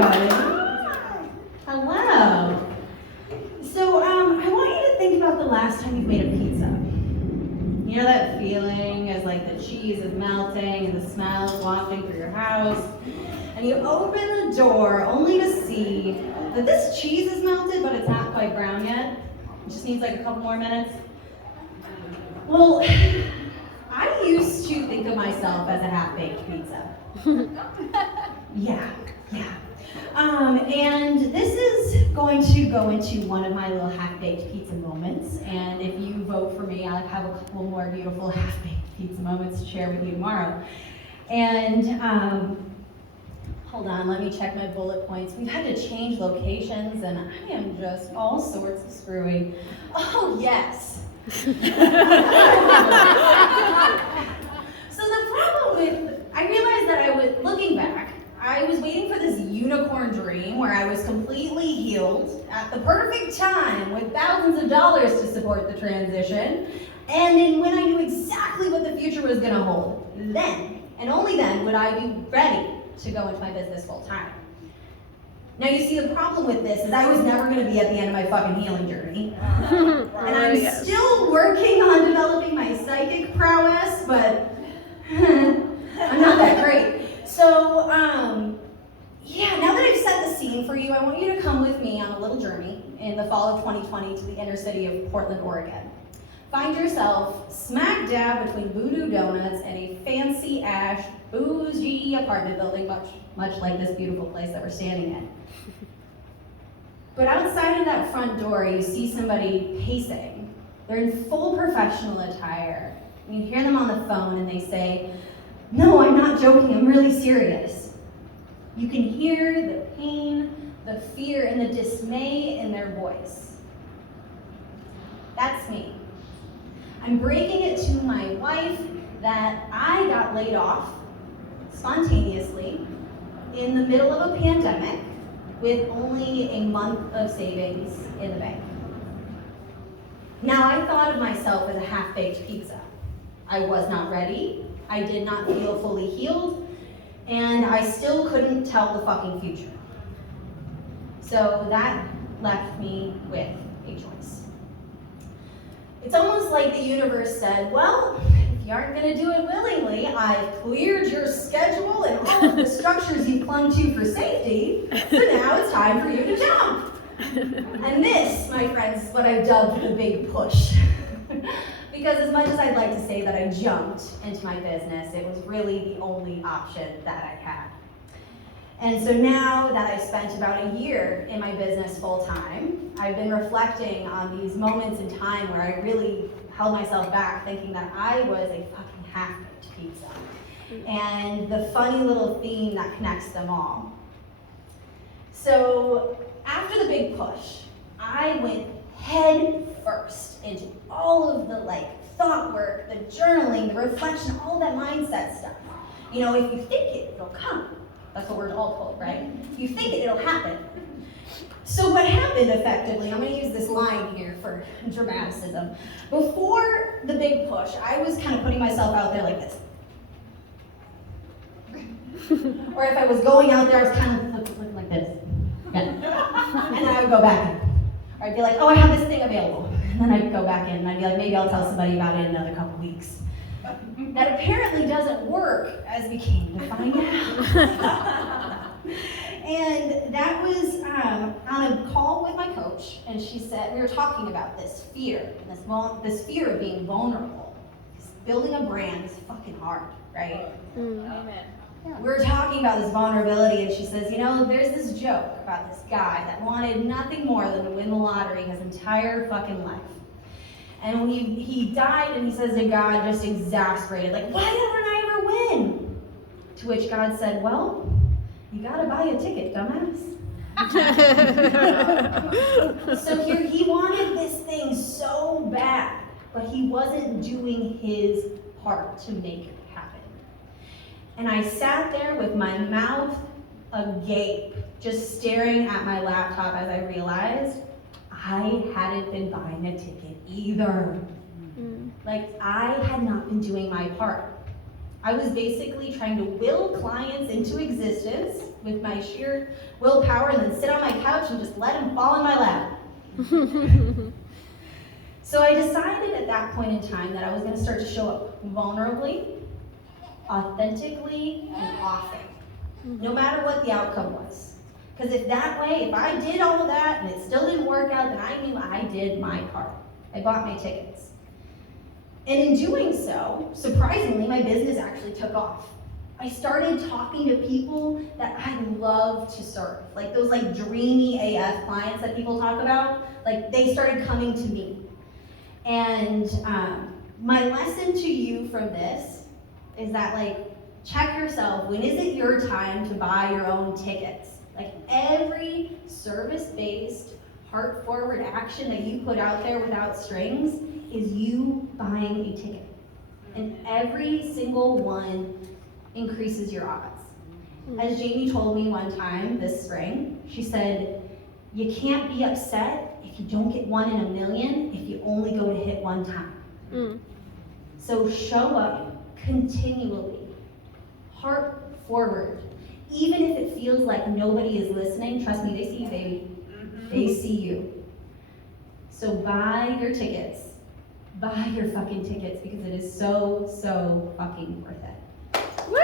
everybody. Hello. So, I want you to think about the last time you made a pizza. You know that feeling as like the cheese is melting and the smell is wafting through your house, and you open the door only to see that this cheese is melted, but it's not quite brown yet. It just needs like a couple more minutes. Well, I used to think of myself as a half-baked pizza. Yeah. And this is going to go into one of my little half-baked pizza moments. And if you vote for me, I'll have a couple more beautiful half-baked pizza moments to share with you tomorrow. And hold on, let me check my bullet points. We've had to change locations, and I am just all sorts of screwy. Oh, yes. So the problem with, I realized that I was, looking back, I was waiting for this unicorn dream where I was completely healed at the perfect time with thousands of dollars to support the transition, and then when I knew exactly what the future was gonna hold, then, and only then, would I be ready to go into my business full time. Now you see, the problem with this is I was never gonna be at the end of my fucking healing journey. And I'm still working on developing my psychic prowess, but I'm not that great. So, yeah, now that I've set the scene for you, I want you to come with me on a little journey in the fall of 2020 to the inner city of Portland, Oregon. Find yourself smack dab between Voodoo Donuts and a fancy ash, bougie apartment building, much like this beautiful place that we're standing in. But outside of that front door, you see somebody pacing. They're in full professional attire. You hear them on the phone and they say, "No, I'm not joking, I'm really serious." You can hear the pain, the fear, and the dismay in their voice. That's me. I'm breaking it to my wife that I got laid off spontaneously in the middle of a pandemic with only a month of savings in the bank. Now, I thought of myself as a half-baked pizza. I was not ready, I did not feel fully healed, and I still couldn't tell the fucking future. So that left me with a choice. It's almost like the universe said, well, if you aren't gonna do it willingly, I've cleared your schedule and all of the structures you clung to for safety, so now it's time for you to jump. And this, my friends, is what I've dubbed the big push. Because as much as I'd like to say that I jumped into my business, it was really the only option that I had. And so now that I've spent about a year in my business full time, I've been reflecting on these moments in time where I really held myself back thinking that I was a fucking half-baked pizza. And the funny little theme that connects them all. So after the big push, I went head first into all of the thought work, the journaling, the reflection, all that mindset stuff. You know, if you think it, it'll come. That's what we're all told, right? If you think it, it'll happen. So what happened effectively, I'm gonna use this line here for dramaticism. Before the big push, I was kind of putting myself out there like this. Or if I was going out there, I was kind of looking like this. Yeah. And then I would go back in. Or I'd be like, oh, I have this thing available. And then I'd go back in and I'd be like, maybe I'll tell somebody about it in another couple weeks. That apparently doesn't work, as we came to find out. And that was on a call with my coach, and she said, we were talking about this fear, this fear of being vulnerable. Building a brand is fucking hard, right? Amen. We were talking about this vulnerability, and she says, you know, there's this joke about this guy that wanted nothing more than to win the lottery his entire fucking life. And when he died, and he says to God, just exasperated, like, why didn't I ever win? To which God said, well, you gotta buy a ticket, dumbass. So here, he wanted this thing so bad, but he wasn't doing his part to make it happen. And I sat there with my mouth agape, just staring at my laptop as I realized I hadn't been buying a ticket either. Like, I had not been doing my part. I was basically trying to will clients into existence with my sheer willpower and then sit on my couch and just let them fall in my lap. So I decided at that point in time that I was going to start to show up vulnerably, authentically, and often, no matter what the outcome was. Because if I did all of that and it still didn't work out, then I knew I did my part. I bought my tickets. And in doing so, surprisingly, my business actually took off. I started talking to people that I love to serve, like those dreamy AF clients that people talk about. Like they started coming to me. And my lesson to you from this is that check yourself. When is it your time to buy your own tickets? Every service-based, heart-forward action that you put out there without strings is you buying a ticket. And every single one increases your odds. As Jamie told me one time this spring, she said, you can't be upset if you don't get 1 in a million if you only go to hit one time. So show up continually, heart forward. Even if it feels like nobody is listening, trust me, they see you, baby. They see you. So buy your tickets. Buy your fucking tickets because it is so, so fucking worth it. Woo!